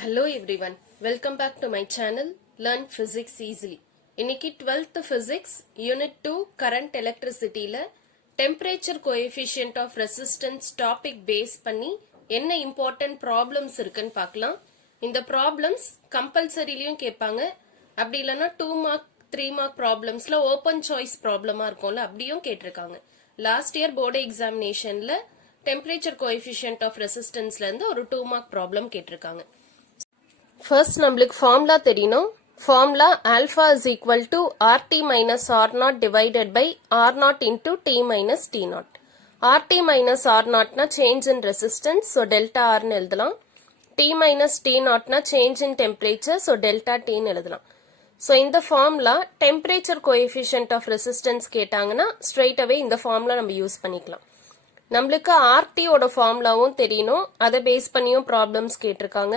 Hello everyone, welcome back to my channel Learn Physics Easily. இன்னைக்கு 12th Physics Unit 2 Current Electricityல Temperature Coefficient of Resistance topic base பண்ணி என்ன important problems இருக்குன்னு பார்க்கலாம். இந்த problems compulsoryலயும் கேட்பாங்க. அப்படி இல்லனா 2 mark 3 mark problemsல open choice problemா இருக்கும்ல அப்படியும் கேட்டிருக்காங்க. Last year board examinationல Temperature Coefficient of Resistanceல இருந்து ஒரு 2 mark problem கேட்டிருக்காங்க. First நம்மளுக்கு formula தெரியணும். Formula alpha is equal to RT minus R0 divided by R0 into T minus T0. RT minus R0 na change in resistance, so delta R னு எழுதலாம். T minus T0 na change in temperature, so delta T னு எழுதலாம். So இந்த formula temperature coefficient of resistance கேட்டாங்கன்னா straight away இந்த formula நம்ம use பண்ணிக்கலாம். நம்மளுக்கு RT ஓட formulaவும் தெரியணும். அதை பேஸ் பண்ணியும் problems கேட்டிருக்காங்க.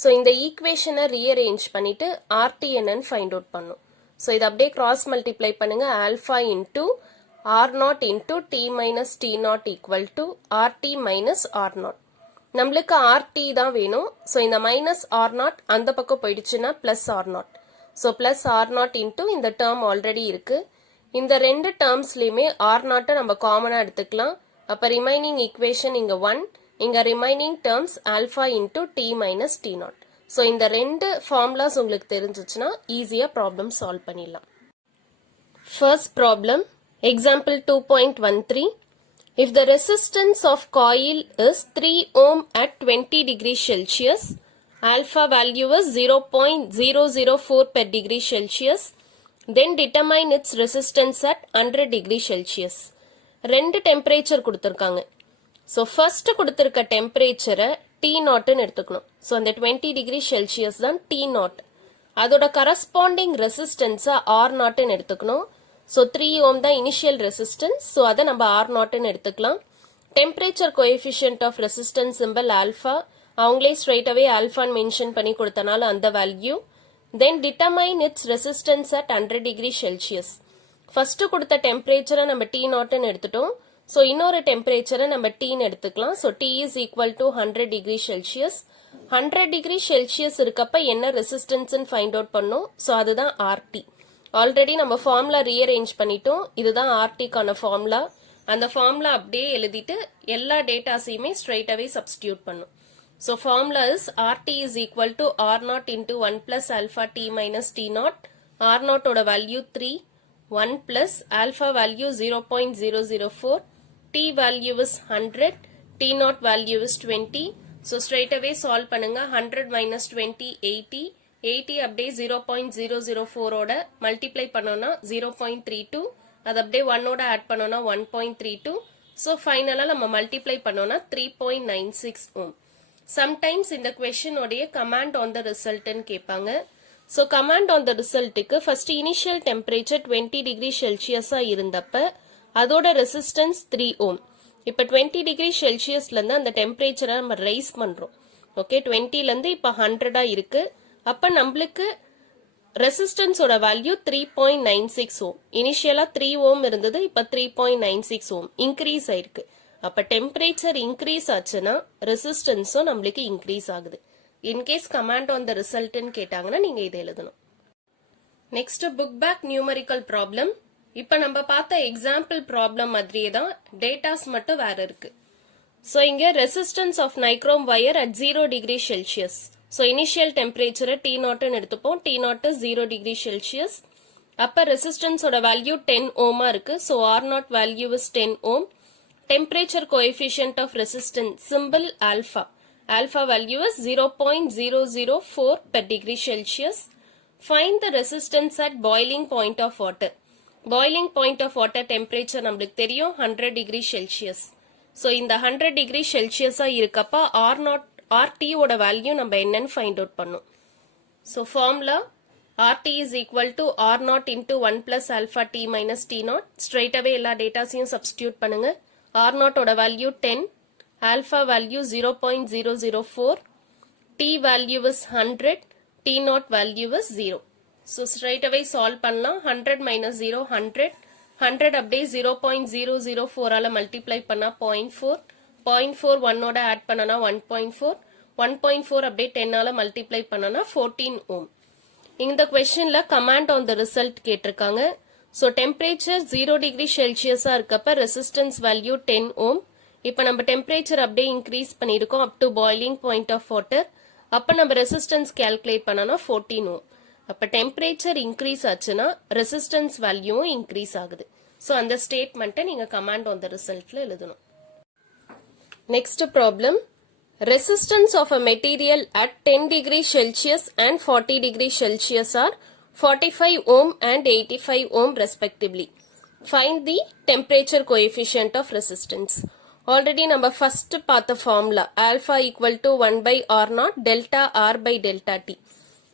So இந்த equation rearrange பண்ணிட்டு RT என்னன்னு find out பண்ணும். So இது அப்படியே cross multiply பண்ணுங்க. alpha into R0 into T minus T0 equal to RT minus R0. நம்மளுக்கு RT தான் வேணும். So இந்த minus R0 அந்த பக்கம் போயிடுச்சுன்னா plus R0. So plus R0 into இந்த term already இருக்கு. இந்த ரெண்டு termsலயுமே R0 நம்ம common எடுத்துக்கலாம். அப்ப remaining equation இங்க 1. இங்க remaining terms alpha into T minus T0. So இந்த ரெண்டு formulas உங்களுக்கு தெரிஞ்சிச்சுனா ஈஸியா problem solve பண்ணிடலாம். First problem, example 2.13. If the resistance of coil is 3 ohm at 20 degrees Celsius, alpha value is 0.004 per degree Celsius, then determine its resistance at 100 degree Celsius. ரெண்டு temperature கொடுத்திருக்காங்க. So first கொடுத்திருக்க temperature T0 ன்னு எடுத்துக்கணும். So அந்த 20 degree Celsius தான் T0. அதோட corresponding resistance R0 ன்னு எடுத்துக்கணும். So 3 ohm தான் initial resistance. So அதை நம்ம R0 ன்னு எடுத்துக்கலாம். Temperature coefficient of resistance symbol alpha. அவங்களே straight away alpha mention பண்ணி கொடுத்தனால அந்த value. Then determine its resistance at 100 degree Celsius. First கொடுத்த temperature நம்ம T0 ன்னு எடுத்துட்டோம். So இன்னொரு temperature நம்ம T ன்னு எடுத்துக்கலாம். So T is equal to 100 degree Celsius. 100 degree Celsius இருக்கப்ப என்ன resistance ன்னு find out பண்ணோம். So அதுதான் RT. Already நம்ம formula rearrange பண்ணிட்டோம். இதுதான் RT கான formula. அந்த formula அப்படியே எழுதிட்டு எல்லா டேட்டாஸையுமே straight away substitute பண்ணும். So formula is RT is equal to R0 into 1 plus alpha T minus T0. R0 ஓட value 3. 1 plus alpha value 0.004. T value is 100, T0 value is 20. So straight away solve பண்ணுங்க. 100 minus 20, 80. 80 அப்படியே 0.004 ஓட multiply பண்ணோம்னா 0.32. அது அப்படியே 1 ஓட add பண்ணோம்னா 1.32. So finally நம்ம multiply பண்ணோம்னா 3.96 ohm. Sometimes இந்த question உடைய command on the result ன்னு கேட்பாங்க. So command on the result க்கு first initial temperature 20 degree Celsius இருந்தப்ப அதோட resistance 3 ohm. இப்ப 20 degree Celsiusல இருந்து அந்த temperature நம்ம raise பண்றோம். Okay, 20ல இருந்து இப்ப 100 இருக்கு. அப்ப நம்மளுக்கு resistance ஓட value 3.96 ohm. Initially 3 ohm இருந்தது, இப்ப 3.96 ohm. Increase ஆயிருக்கு. அப்ப temperature increase ஆச்சுன்னா resistance நம்மளுக்கு increase ஆகுது. In case command on the result ன்னு கேட்டாங்கன்னா நீங்க இதை எழுதணும். Next book back numerical problem. இப்ப நம்ம பார்த்த எக்ஸாம்பிள் ப்ராப்ளம் மாதிரியே தான் டேட்டாஸ் மட்டும் வேற இருக்கு. ஸோ இங்க resistance of nichrome wire at 0 degree Celsius. So initial டெம்பரேச்சரை T0 எடுத்துப்போம். T0 0 degree Celsius. அப்ப ரெசிஸ்டன்ஸோட வேல்யூ 10 ஓமா இருக்கு. So R0 value is 10 ohm. Temperature coefficient of resistance simple alpha. Alpha value is 0.004 per degree Celsius. Find the resistance at boiling point of water. Boiling point of water temperature நம்மளுக்கு தெரியும் 100 degree Celsius. So இந்த 100 degree Celsius இருக்கப்ப RT ஓட value நம்ம என்னன்னு find out பண்ணும். So formula RT is equal to R0 into 1 plus alpha T minus T0. Straight away எல்லா டேட்டாஸையும் substitute பண்ணுங்க. R0 ஓட value 10. Alpha value 0.004, T value is 100, T0 value is 0. So straight away solve பண்ணலாம். 100 minus 0, 100. 100 அப்படியே 0.004 ஆல multiply பண்ணா 0.4. 0.4 1 ஓட add பண்ணனா 1.4. 1.4 அப்படியே 10 மல்டிப்ளை பண்ணனா 14 ohm. இந்த கொஸ்டின்ல கமாண்ட் ஆன் த ரிசல்ட் கேட்டிருக்காங்க. ஸோ டெம்பரேச்சர் 0 டிகிரி செல்சியஸா இருக்கப்ப ரெசிஸ்டன்ஸ் வேல்யூ 10 ohm. இப்போ நம்ம டெம்பரேச்சர் அப்படியே இன்க்ரீஸ் பண்ணியிருக்கோம் up to boiling point of water. அப்போ நம்ம ரெசிஸ்டன்ஸ் கால்குலேட் பண்ணனா 14 ohm. அப்போ டெம்பரேச்சர் இன்க்ரீஸ் ஆச்சுன்னா ரெசிஸ்டன்ஸ் வேல்யூவும் இன்க்ரீஸ் ஆகுது. ஸோ அந்த ஸ்டேட்மெண்ட்டை நீங்க கமாண்ட் ஆன் த ரிசல்ட்ல எழுதணும். Next problem. Resistance of a material at 10 degrees Celsius and 40 degrees Celsius are 45 ohm and 85 ohm respectively. Find the temperature coefficient of resistance. Already நம்ம first பார்த்த formula alpha equal to 1 by R naught delta R by delta T.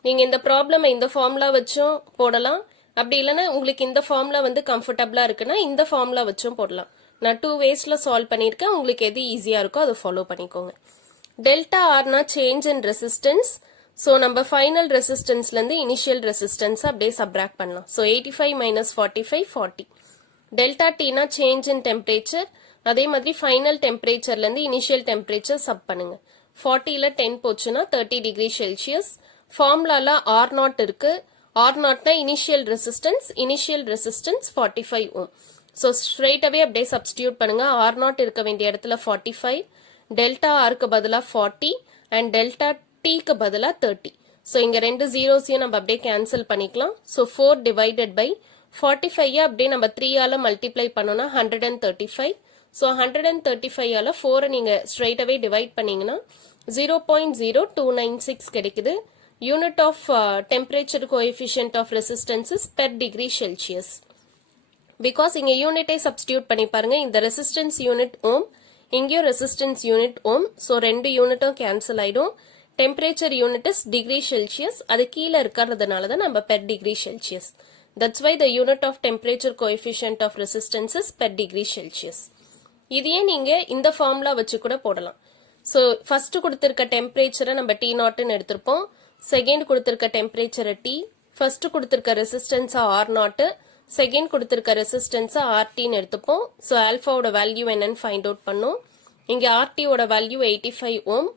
நீங்க இந்த problem இந்த formula வச்சும் போடலாம். அப்படி இல்லைன்னா உங்களுக்கு இந்த ஃபார்முலா வந்து கம்ஃபர்டபுளா இருக்குன்னா இந்த ஃபார்முலா வச்சும் போடலாம். நான் 2 waysல சால்வ் பண்ணியிருக்கேன். உங்களுக்கு எது ஈஸியா இருக்கோ அதை ஃபாலோ பண்ணிக்கோங்க. Delta R na change in resistance. So நம்ம final resistance ல இருந்து initial resistance அப்படியே subtract பண்ணலாம். So 85 minus 45 40. Delta T na change in temperature. அதே மாதிரி final temperature ல இருந்து initial temperature sub பண்ணுங்க. 40 ல 10 போச்சுன்னா 30 degree Celsius. formulaல R naught இருக்கு. R naught na initial resistance 45 ohm. So straight away அப்படியே substitute பண்ணுங்க. R naught இருக்க வேண்டிய இடத்துல 45. டெல்டா ஆருக்கு பதிலா 40 அண்ட் டெல்டா டீக்கு பதிலா 30. ஸோ இங்க ரெண்டு ஜீரோஸையும் நம்ம அப்படியே கேன்சல் பண்ணிக்கலாம். ஸோ 4 டிவைடட் பை 45 அப்படியே நம்ம 3 மல்டிப்ளை பண்ணோம்னா 135. ஸோ 135 4 நீங்க ஸ்ட்ரைட்டாவே டிவைட் பண்ணீங்கன்னா 0.0296 கிடைக்குது. Unit of temperature coefficient of resistance is per degree Celsius. Because இங்க யூனிட்டை சப்ஸ்டியூட் பண்ணி பாருங்க. இந்த ரெசிஸ்டன்ஸ் யூனிட் ஓம், இங்கேயும் ரெசிஸ்டன்ஸ் யூனிட் ஓம். ஸோ ரெண்டு யூனிட்டும் கேன்சல் ஆயிடும். Temperature unit is degree Celsius. அது கீழே இருக்கிறதுனால தான் நம்ம per degree Celsius. That's why the unit of temperature coefficient of resistance is per degree Celsius. இதையே நீங்க இந்த ஃபார்முலா வச்சு கூட போடலாம். ஸோ ஃபர்ஸ்ட் கொடுத்திருக்க டெம்பரேச்சரை நம்ம T நாட்னு எடுத்திருப்போம். செகண்ட் கொடுத்திருக்க டெம்பரேச்சரை T, ஃபர்ஸ்ட் கொடுத்திருக்க ரெசிஸ்டன்ஸா R நாட், செகண்ட் கொடுத்திருக்க ரெசிஸ்டன்ஸா RTன்னு எடுத்துப்போம். ஸோ ஆல்ஃபாவோட வேல்யூ என்னன்னு ஃபைண்ட் அவுட் பண்ணும். இங்க RTயோட வேல்யூ 85 ஓம்,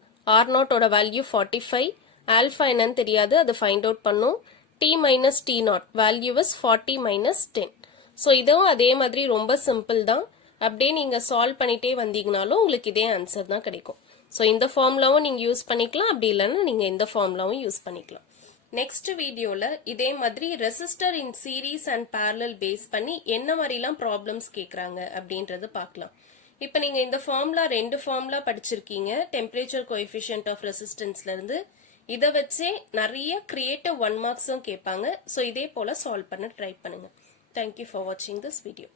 R நாட்டோட வேல்யூ 45. ஆல்ஃபா என்னன்னு தெரியாது, அது ஃபைண்ட் அவுட் பண்ணும். T minus T not value is 40 minus 10. So இதுவும் அதே மாதிரி ரொம்ப சிம்பிள் தான். அப்படியே நீங்க சால்வ் பண்ணிட்டே வந்தீங்கனாலும் உங்களுக்கு இதே ஆன்சர் தான் கிடைக்கும். ஸோ இந்த ஃபார்முலாவும் நீங்க யூஸ் பண்ணிக்கலாம், அப்படி இல்லைன்னா நீங்க இந்த ஃபார்முலாவும் யூஸ் பண்ணிக்கலாம். நெக்ஸ்ட் வீடியோல இதே மாதிரி resistor in series and parallel base பண்ணி என்ன மாதிரிலாம் ப்ராப்ளம்ஸ் கேக்குறாங்க அப்படின்றது பார்க்கலாம். இப்போ நீங்க இந்த ஃபார்முலா ரெண்டு ஃபார்முலா படிச்சிருக்கீங்க டெம்பரேச்சர் கோஎஃபிஷியன்ட் ஆஃப் ரெசிஸ்டன்ஸ்ல இருந்து. இதை வச்சே நிறைய கிரியேட்டிவ் 1 மார்க்ஸும் கேட்பாங்க. ஸோ இதே போல சால்வ் பண்ண ட்ரை பண்ணுங்க. தேங்க்யூ ஃபார் வாட்சிங் திஸ் வீடியோ.